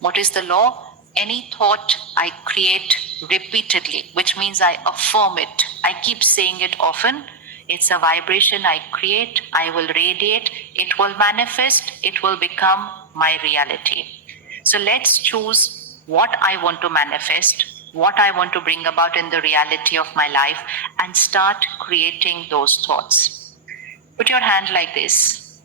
What is the law? Any thought I create repeatedly, which means I affirm it. I keep saying it often. It's a vibration I create, I will radiate, it will manifest, it will become my reality. So let's choose what I want to manifest, what I want to bring about in the reality of my life, and start creating those thoughts. Put your hand like this.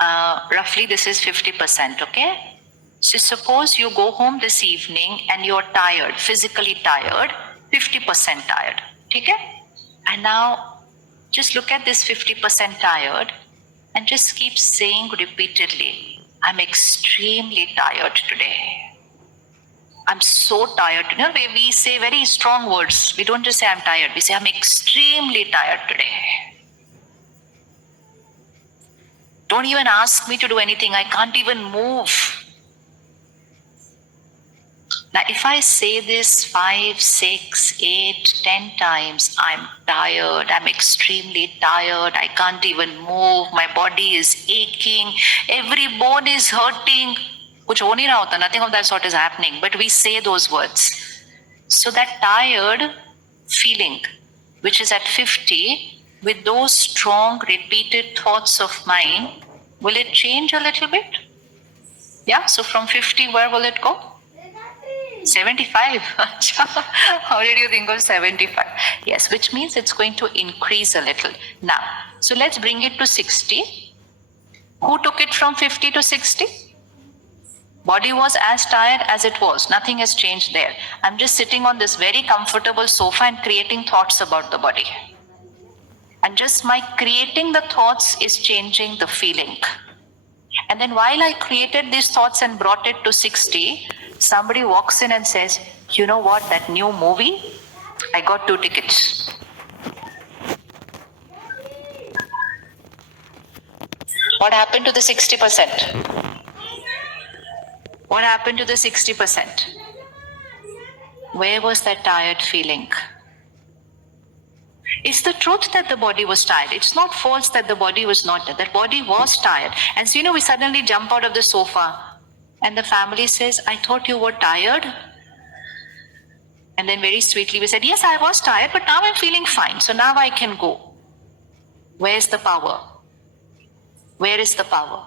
Roughly, this is 50%, okay? So suppose you go home this evening and you're tired, physically tired, 50% tired, okay? And now just look at this 50% tired and just keep saying repeatedly, I'm extremely tired today. I'm so tired. You know, we say very strong words. We don't just say I'm tired. We say I'm extremely tired today. Don't even ask me to do anything. I can't even move. Now, if I say this 5, 6, 8, 10 times, I'm tired, I'm extremely tired, I can't even move, my body is aching, every bone is hurting. Kuch ho nahi raha hota, nothing of that sort is happening, but we say those words. So that tired feeling, which is at 50, with those strong repeated thoughts of mine, will it change a little bit? Yeah, so from 50, where will it go? 75. How did you think of 75? Yes, which means it's going to increase a little. Now, so let's bring it to 60. Who took it from 50 to 60? Body was as tired as it was. Nothing has changed there. I'm just sitting on this very comfortable sofa and creating thoughts about the body. And just my creating the thoughts is changing the feeling. And then while I created these thoughts and brought it to 60, somebody walks in and says, you know what, that new movie, I got 2 tickets. What happened to the 60%? What happened to the 60%? Where was that tired feeling? It's the truth that the body was tired. It's not false that the body was not tired. That body was tired. And so, we suddenly jump out of the sofa and the family says, I thought you were tired. And then very sweetly we said, yes, I was tired, but now I'm feeling fine. So now I can go. Where's the power? Where is the power?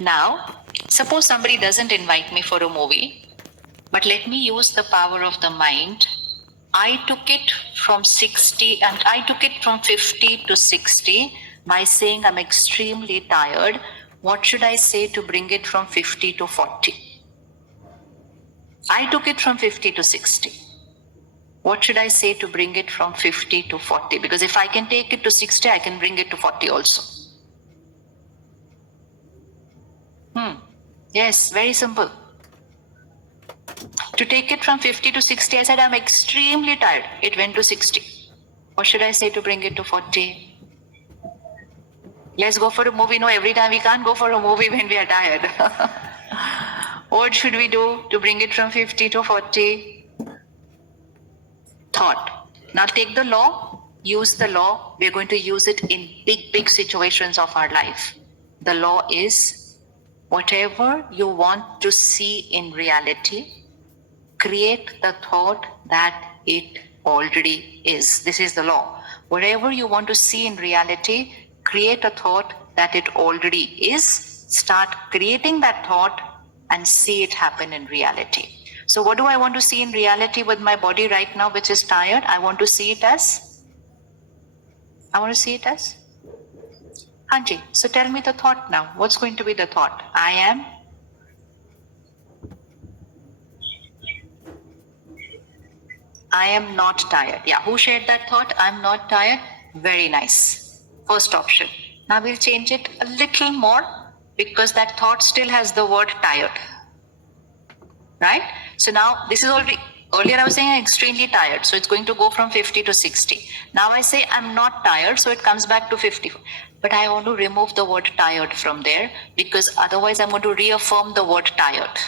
Now, suppose somebody doesn't invite me for a movie, but let me use the power of the mind. I took it from 60 and I took it from 50 to 60 by saying I'm extremely tired. What should I say to bring it from 50 to 40? I took it from 50 to 60. What should I say to bring it from 50 to 40? Because if I can take it to 60, I can bring it to 40 also. Yes, very simple. To take it from 50 to 60, I said, I'm extremely tired. It went to 60. What should I say to bring it to 40? Let's go for a movie. No, every time we can't go for a movie when we are tired. What should we do to bring it from 50 to 40? Thought. Now take the law, use the law. We're going to use it in big, big situations of our life. The law is whatever you want to see in reality, create the thought that it already is. This is the law. Whatever you want to see in reality, create a thought that it already is. Start creating that thought and see it happen in reality. So what do I want to see in reality with my body right now, which is tired? I want to see it as? Hanji, so tell me the thought now. What's going to be the thought? I am not tired. Yeah, who shared that thought? I'm not tired. Very nice. First option. Now we'll change it a little more because that thought still has the word tired. Right? So now this is already, earlier I was saying I'm extremely tired. So it's going to go from 50 to 60. Now I say I'm not tired. So it comes back to 50. But I want to remove the word tired from there because otherwise I'm going to reaffirm the word tired.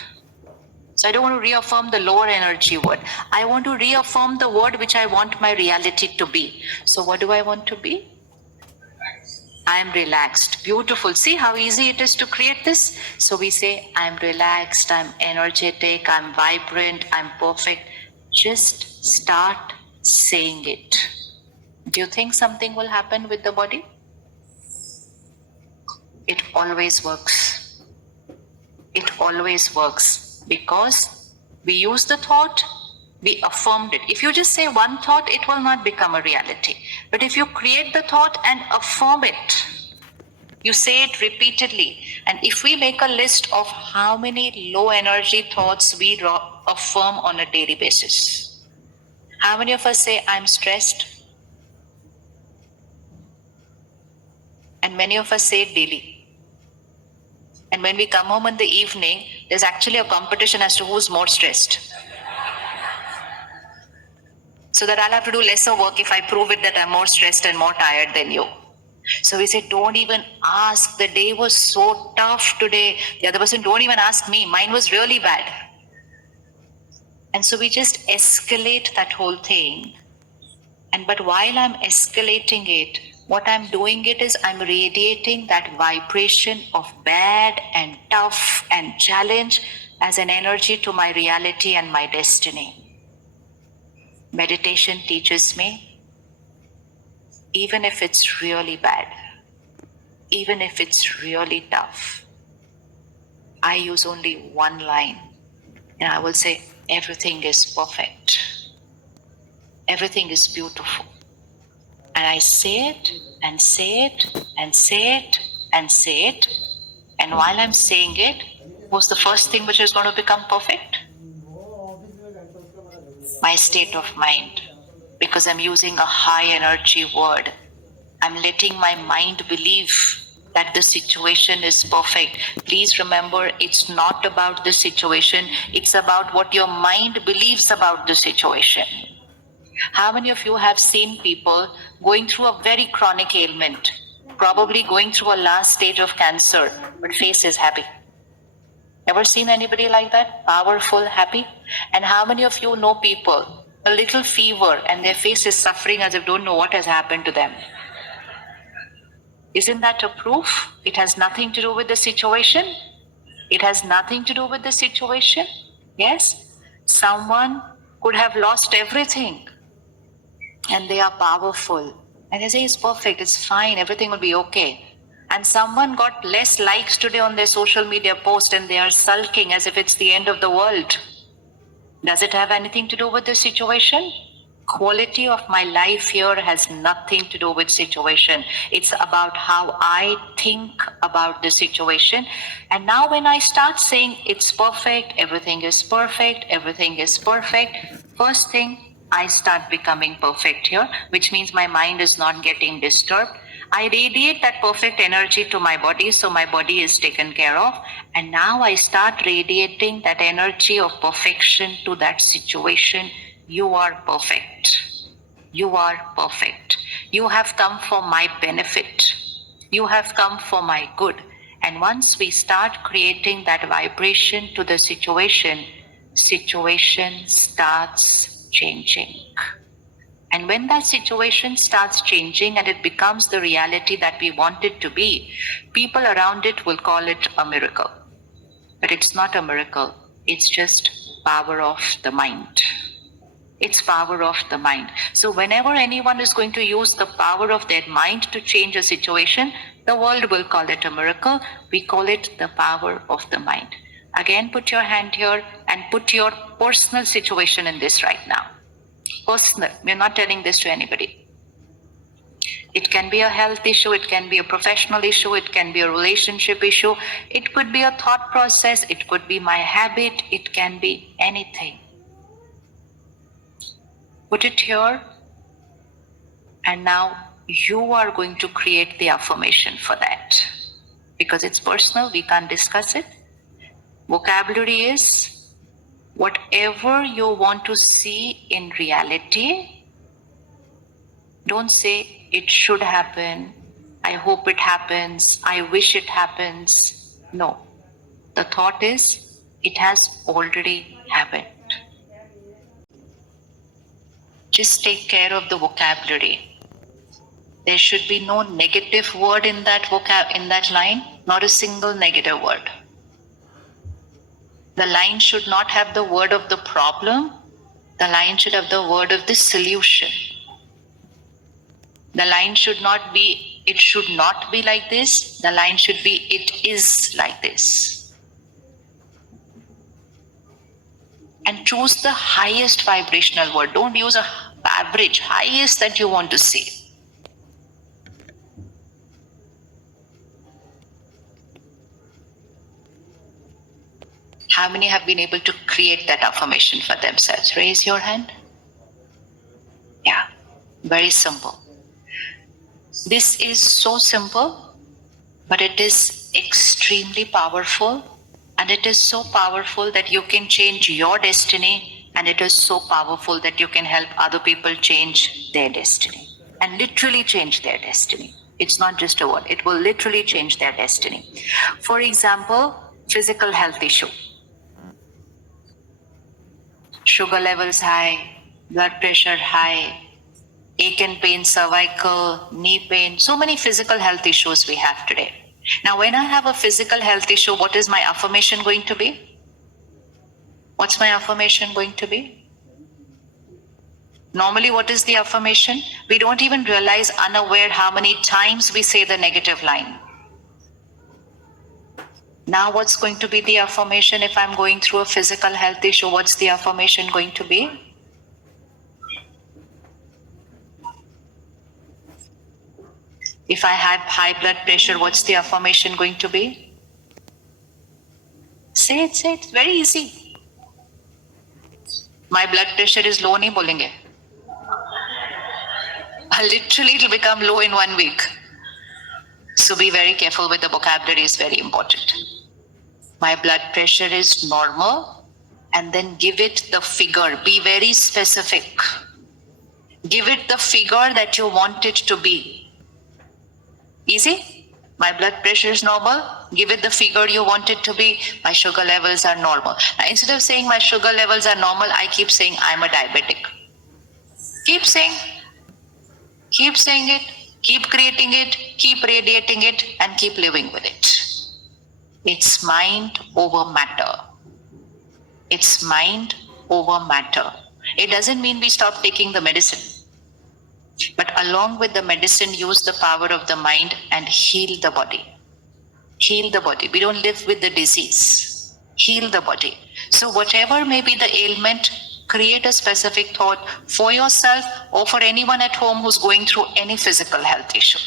So I don't want to reaffirm the lower energy word. I want to reaffirm the word which I want my reality to be. So what do I want to be? I'm relaxed. Beautiful. See how easy it is to create this? So we say, I'm relaxed, I'm energetic, I'm vibrant, I'm perfect. Just start saying it. Do you think something will happen with the body? It always works. It always works because we use the thought, we affirmed it. If you just say one thought, it will not become a reality. But if you create the thought and affirm it, you say it repeatedly. And if we make a list of how many low energy thoughts we affirm on a daily basis, how many of us say, I'm stressed? And many of us say it daily. And when we come home in the evening, there's actually a competition as to who's more stressed. So that I'll have to do lesser work if I prove it that I'm more stressed and more tired than you. So we say, don't even ask. The day was so tough today. The other person, don't even ask me. Mine was really bad. And so we just escalate that whole thing. And but while I'm escalating it, what I'm doing it is I'm radiating that vibration of bad and tough and challenge as an energy to my reality and my destiny. Meditation teaches me, even if it's really bad, even if it's really tough, I use only one line and I will say, everything is perfect. Everything is beautiful. And I say it and say it and say it and say it. And while I'm saying it, what's the first thing which is going to become perfect? My state of mind. Because I'm using a high energy word. I'm letting my mind believe that the situation is perfect. Please remember, it's not about the situation, it's about what your mind believes about the situation. How many of you have seen people going through a very chronic ailment, probably going through a last stage of cancer, but face is happy? Ever seen anybody like that? Powerful, happy? And how many of you know people, a little fever, and their face is suffering as if don't know what has happened to them? Isn't that a proof? It has nothing to do with the situation. It has nothing to do with the situation. Yes? Someone could have lost everything and they are powerful. And they say it's perfect, it's fine, everything will be okay. And someone got less likes today on their social media post and they are sulking as if it's the end of the world. Does it have anything to do with the situation? Quality of my life here has nothing to do with situation. It's about how I think about the situation. And now when I start saying it's perfect, everything is perfect, everything is perfect, first thing, I start becoming perfect here, which means my mind is not getting disturbed. I radiate that perfect energy to my body, so my body is taken care of. And now I start radiating that energy of perfection to that situation. You are perfect. You are perfect. You have come for my benefit. You have come for my good. And once we start creating that vibration to the situation, situation starts changing. And when that situation starts changing and it becomes the reality that we want it to be, people around it will call it a miracle. But it's not a miracle. It's just power of the mind. It's power of the mind. So whenever anyone is going to use the power of their mind to change a situation, the world will call it a miracle. We call it the power of the mind. Again, put your hand here and put your personal situation in this right now. Personal. We're not telling this to anybody. It can be a health issue, it can be a professional issue, it can be a relationship issue, it could be a thought process, it could be my habit, it can be anything. Put it here, and now you are going to create the affirmation for that. Because it's personal, we can't discuss it. Vocabulary is whatever you want to see in reality. Don't say it should happen, I hope it happens, I wish it happens. No. The thought is it has already happened. Just take care of the vocabulary. There should be no negative word in that in that line, not a single negative word. The line should not have the word of the problem. The line should have the word of the solution. The line should not be, it should not be like this. The line should be, it is like this. And choose the highest vibrational word. Don't use a average, highest that you want to say. How many have been able to create that affirmation for themselves? Raise your hand. Yeah, very simple. This is so simple, but it is extremely powerful. And it is so powerful that you can change your destiny. And it is so powerful that you can help other people change their destiny. And literally change their destiny. It's not just a word. It will literally change their destiny. For example, physical health issue. Sugar levels high, blood pressure high, ache and pain, cervical, knee pain, so many physical health issues we have today. Now, when I have a physical health issue, what is my affirmation going to be? What's my affirmation going to be? Normally, what is the affirmation? We don't even realize, unaware, how many times we say the negative line. Now, what's going to be the affirmation if I'm going through a physical health issue? What's the affirmation going to be? If I have high blood pressure, what's the affirmation going to be? Say it, say it. It's very easy. My blood pressure is low, nahi bolenge. Literally, it will become low in 1 week. So be very careful with the vocabulary, is very important. My blood pressure is normal, and then give it the figure. Be very specific. Give it the figure that you want it to be. Easy? My blood pressure is normal. Give it the figure you want it to be. My sugar levels are normal. Now, instead of saying my sugar levels are normal, I keep saying I'm a diabetic. Keep saying it, keep creating it, keep radiating it, and keep living with it. It's mind over matter. It's mind over matter. It doesn't mean we stop taking the medicine. But along with the medicine, use the power of the mind and heal the body. Heal the body. We don't live with the disease. Heal the body. So whatever may be the ailment, create a specific thought for yourself or for anyone at home who's going through any physical health issue.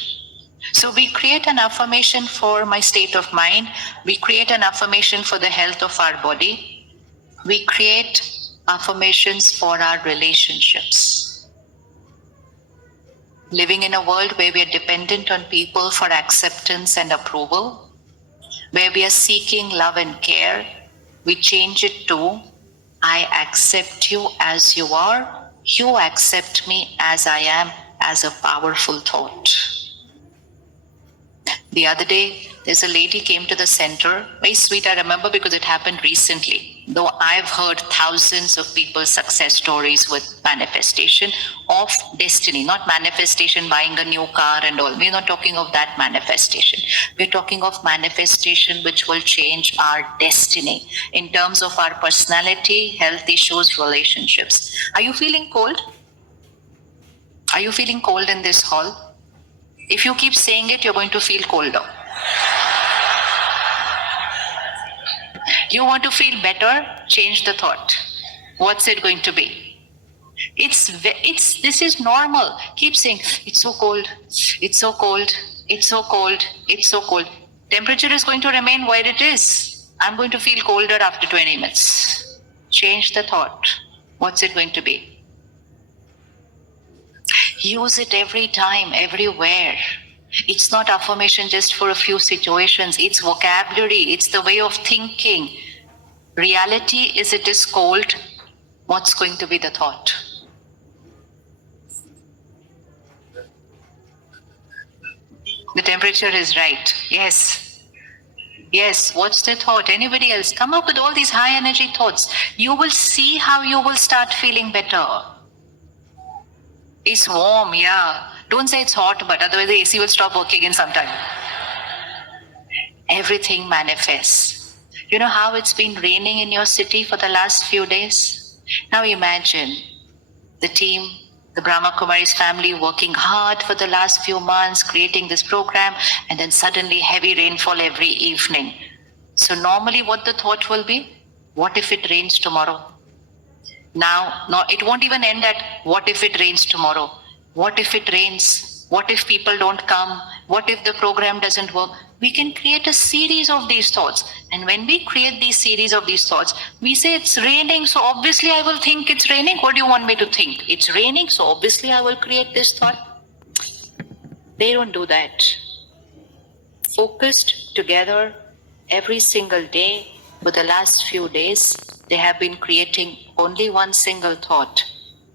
So we create an affirmation for my state of mind. We create an affirmation for the health of our body. We create affirmations for our relationships. Living in a world where we are dependent on people for acceptance and approval, where we are seeking love and care, we change it to, I accept you as you are, you accept me as I am, as a powerful thought. The other day, there's a lady came to the center, very sweet, I remember because it happened recently. Though I've heard thousands of people's success stories with manifestation of destiny, not manifestation buying a new car and all. We're not talking of that manifestation. We're talking of manifestation which will change our destiny in terms of our personality, health issues, relationships. Are you feeling cold? Are you feeling cold in this hall? If you keep saying it, you're going to feel colder. You want to feel better? Change the thought. What's it going to be? This is normal. Keep saying, it's so cold, it's so cold, it's so cold, it's so cold. Temperature is going to remain where it is. I'm going to feel colder after 20 minutes. Change the thought. What's it going to be? Use it every time, everywhere. It's not affirmation just for a few situations. It's vocabulary. It's the way of thinking. Reality is it is cold. What's going to be the thought? The temperature is right. Yes. Yes. What's the thought? Anybody else? Come up with all these high energy thoughts. You will see how you will start feeling better. It's warm, yeah. Don't say it's hot, but otherwise the AC will stop working in some time. Everything manifests. You know how it's been raining in your city for the last few days? Now imagine the team, the Brahma Kumari's family working hard for the last few months, creating this program, and then suddenly heavy rainfall every evening. So normally what the thought will be? What if it rains tomorrow? Now, no, it won't even end at what if it rains tomorrow? What if it rains? What if people don't come? What if the program doesn't work? We can create a series of these thoughts. And when we create these series of these thoughts, we say it's raining, so obviously I will think it's raining. What do you want me to think? It's raining, so obviously I will create this thought. They don't do that. Focused together every single day for the last few days, they have been creating only one single thought.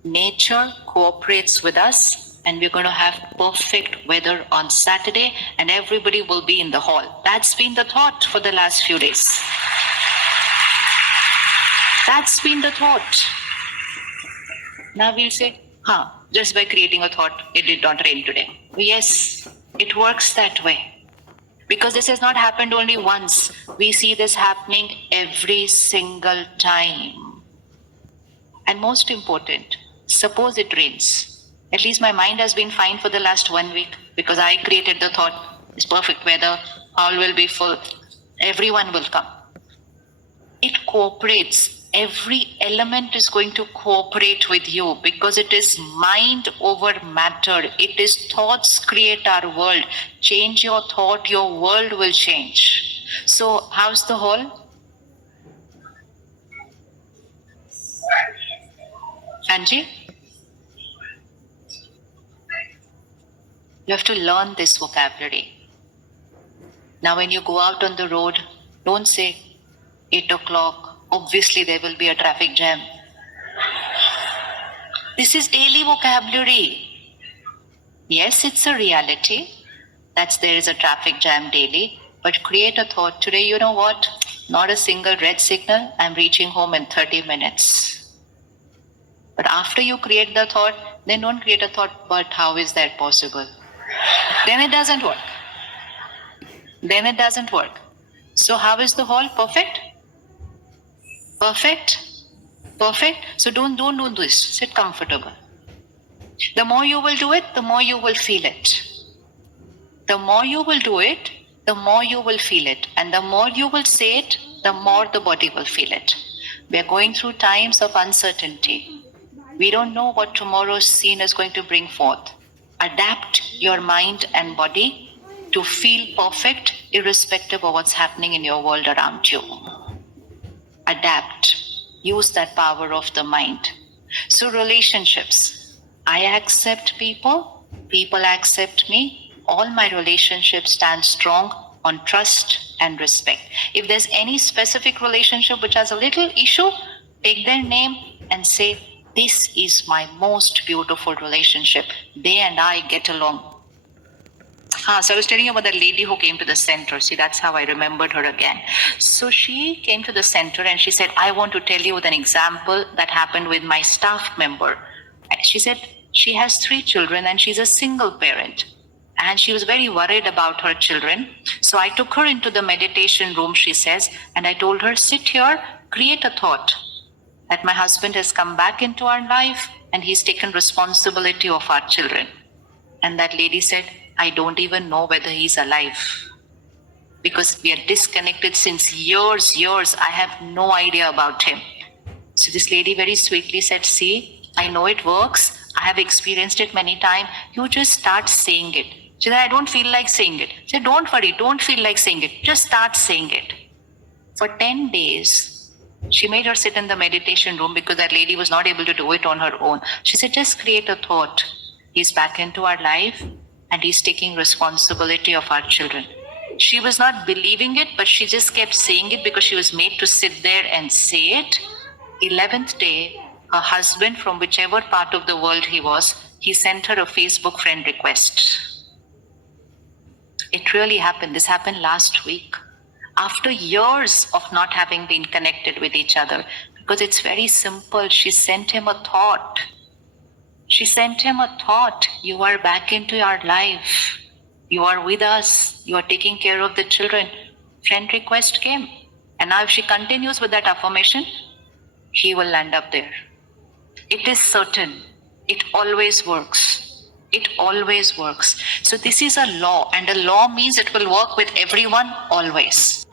Nature cooperates with us, and we're going to have perfect weather on Saturday, and everybody will be in the hall. That's been the thought for the last few days. That's been the thought. Now we'll say, just by creating a thought, it did not rain today. Yes, it works that way. Because this has not happened only once. We see this happening every single time. And most important, suppose it rains. At least my mind has been fine for the last 1 week because I created the thought, it's perfect weather, all will be full, everyone will come. It cooperates. Every element is going to cooperate with you because it is mind over matter. It is thoughts create our world. Change your thought, your world will change. So how's the whole? Angie? You have to learn this vocabulary. Now when you go out on the road, don't say 8 o'clock. Obviously, there will be a traffic jam. This is daily vocabulary. Yes, it's a reality that there is a traffic jam daily, but create a thought. Today, you know what? Not a single red signal. I'm reaching home in 30 minutes. But after you create the thought, then don't create a thought, but how is that possible? Then it doesn't work. Then it doesn't work. So how is the whole? Perfect? Perfect? Perfect? So don't do this. Sit comfortable. The more you will do it, the more you will feel it. The more you will do it, the more you will feel it. And the more you will say it, the more the body will feel it. We are going through times of uncertainty. We don't know what tomorrow's scene is going to bring forth. Adapt your mind and body to feel perfect irrespective of what's happening in your world around you. Adapt. Use that power of the mind. So relationships. I accept people. People accept me. All my relationships stand strong on trust and respect. If there's any specific relationship which has a little issue, take their name and say, this is my most beautiful relationship. They and I get along. So I was telling you about that lady who came to the center. See, that's how I remembered her again. So she came to the center and she said, I want to tell you an example that happened with my staff member. She said she has 3 children and she's a single parent. And she was very worried about her children. So I took her into the meditation room, she says, and I told her, sit here, create a thought that my husband has come back into our life and he's taken responsibility of our children. And that lady said, I don't even know whether he's alive because we are disconnected since years. I have no idea about him. So this lady very sweetly said, see, I know it works. I have experienced it many times. You just start saying it. She said, I don't feel like saying it. She said, don't worry, don't feel like saying it. Just start saying it. For 10 days, she made her sit in the meditation room because that lady was not able to do it on her own. She said, just create a thought. He's back into our life and he's taking responsibility of our children. She was not believing it, but she just kept saying it because she was made to sit there and say it. 11th day, her husband, from whichever part of the world he was, he sent her a Facebook friend request. It really happened. This happened last week. After years of not having been connected with each other, because it's very simple. She sent him a thought. She sent him a thought. You are back into our life. You are with us. You are taking care of the children. Friend request came. And now if she continues with that affirmation, he will land up there. It is certain. It always works. It always works. So this is a law, and a law means it will work with everyone always.